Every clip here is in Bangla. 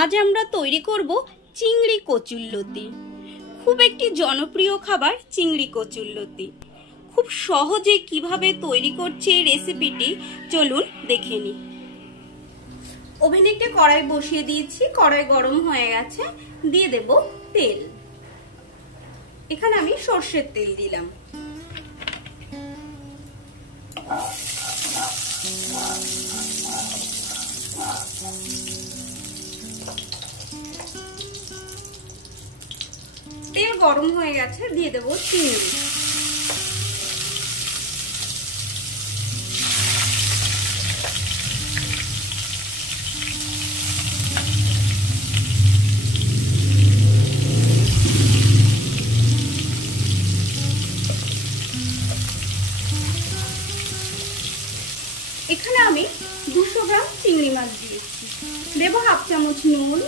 আজ আমরা তৈরি করব চিংড়ি কচুল্লতি। খুব একটি জনপ্রিয় খাবার চিংড়ি কচুল্লতি। খুব সহজে কিভাবে তৈরি করছে এই রেসিপিটি চলুন দেখে নিই। ওভেনে একটি কড়াই বসিয়ে দিয়েছি, কড়াই গরম হয়ে গেছে, দিয়ে দেব তেল। এখানে আমি সরষের তেল দিলাম। তেল গরম হয়ে গেছে, দিয়ে দেব চিংড়ি। এখানে আমি 200 গ্রাম চিংড়ি মাছ দিয়েছি। দেব হাফ চামচ নুন,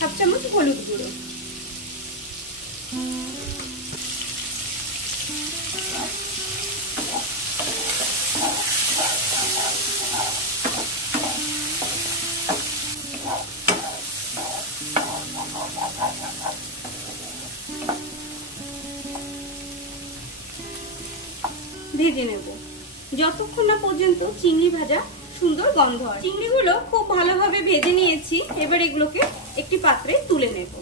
হাফ চামচ হলুদ গুঁড়ো। ভেজে নেব যতক্ষণ না পর্যন্ত চিংড়ি ভাজা সুন্দর গন্ধ হয়। চিংড়িগুলো খুব ভালোভাবে ভেজে নিয়েছি। এবার এগুলোকে একটি পাত্রে তুলে নেব।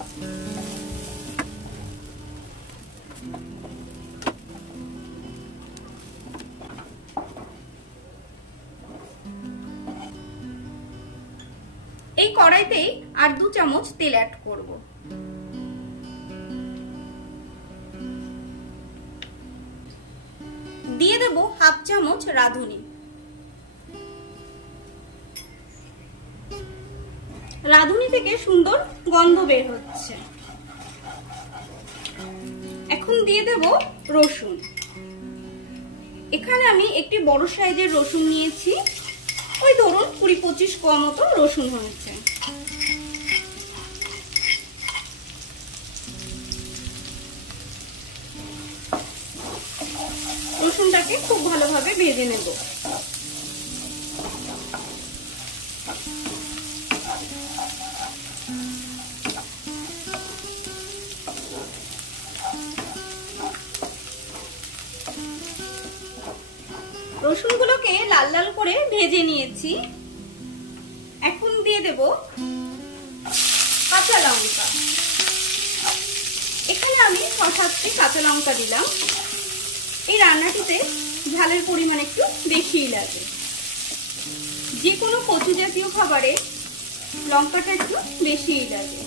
এই কড়াইতেই আর 2 চামচ তেল অ্যাড করব। দিয়ে দেব হাফ চামচ রাঁধুনি। রাঁধুনি থেকে সুন্দর গন্ধ বের হচ্ছে। এখন দিয়ে দেব রসুন। এখানে আমি একটি বড় সাইজের রসুন নিয়েছি। ওই ধরুন 20-25 কোয়া মতো রসুন হয়েছে। রসুনটাকে খুব ভালোভাবে ভেজে নেব। রসুনগুলোকে লাল লাল করে ভেজে নিয়েছি। এখন দিয়ে দেব কাঁচা লঙ্কা। এখানে আমি 6-7টি কাঁচা লঙ্কা দিলাম। এই রান্নাটিতে ঝালের পরিমাণ একটু বেশিই লাগে। যে কোনো কচু জাতীয় খাবারে লঙ্কাটা একটু বেশিই লাগে।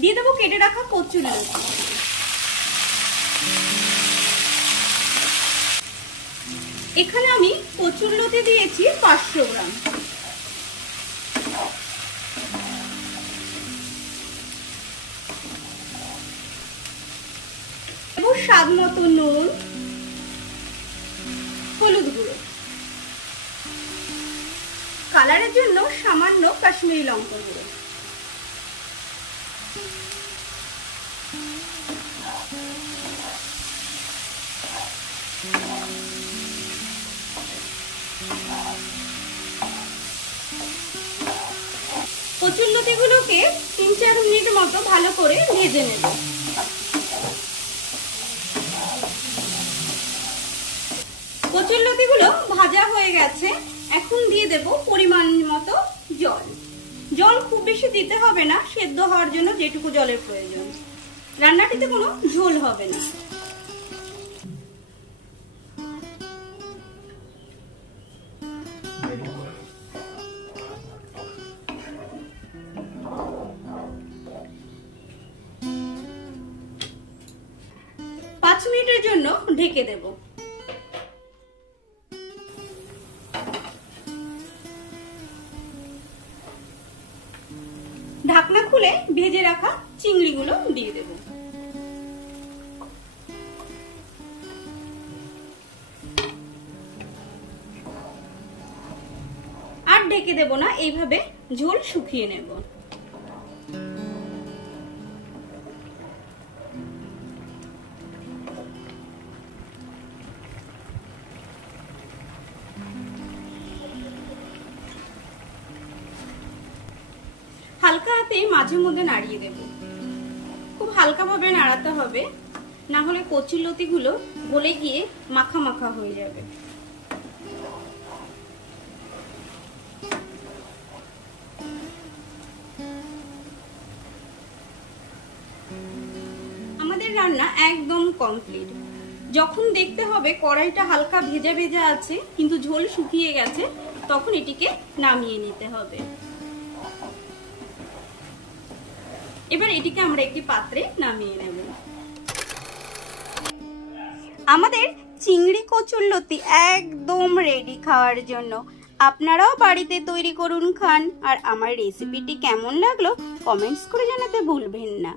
দিয়ে দেবো কেটে রাখা কচুরলতি। এখানে আমি কচুরলতি দিয়েছি 500 গ্রাম। স্বাদ মতো নুন, হলুদ গুঁড়ো, কালারের জন্য সামান্য কাশ্মীরি লঙ্কা গুঁড়ো। কচুরলতিগুলোকে 3-4 মিনিট মতো ভালো করে ভেজে নেব। কচুরলতিগুলো ভাজা হয়ে গেছে। এখন দিয়ে দেব পরিমাণ মতো জল। জল খুব বেশি দিতে হবে না, সেদ্ধ হওয়ার জন্য যেটুকু জলের প্রয়োজন। রান্নাটিতে কোনো ঝোল হবে না। পাঁচ মিনিটের জন্য ঢেকে দেব। ঢাকনা খুলে ভেজে রাখা চিংড়িগুলো দিয়ে দেব। আর ঢেকে দেব না, এইভাবে ঝোল শুকিয়ে নেব। হালকা হাতে মাঝে মধ্যে নাড়িয়ে দেব। খুব হালকাভাবে নাড়াতে হবে, না হলে কচুরলতিগুলো গলে গিয়ে মাখা মাখা হয়ে যাবে। আমাদের রান্না একদম কমপ্লিট। যখন দেখতে হবে কড়াইটা হালকা ভেজা ভেজা আছে কিন্তু ঝোল শুকিয়ে গেছে, তখন এটিকে নামিয়ে নিতে হবে। এবার এটিকে আমরা একটি পাত্রে নামিয়ে নেব। আমাদের চিংড়ি কচুরলতি একদম রেডি খাওয়ার জন্য। আপনারাও বাড়িতে তৈরি করুন, খান। আর আমার রেসিপিটি কেমন লাগলো কমেন্টস করে জানাতে ভুলবেন না।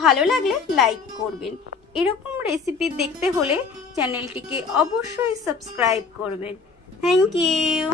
ভালো লাগলে লাইক করবেন। এরকম রেসিপি দেখতে হলে চ্যানেলটিকে অবশ্যই সাবস্ক্রাইব করবেন। Thank you.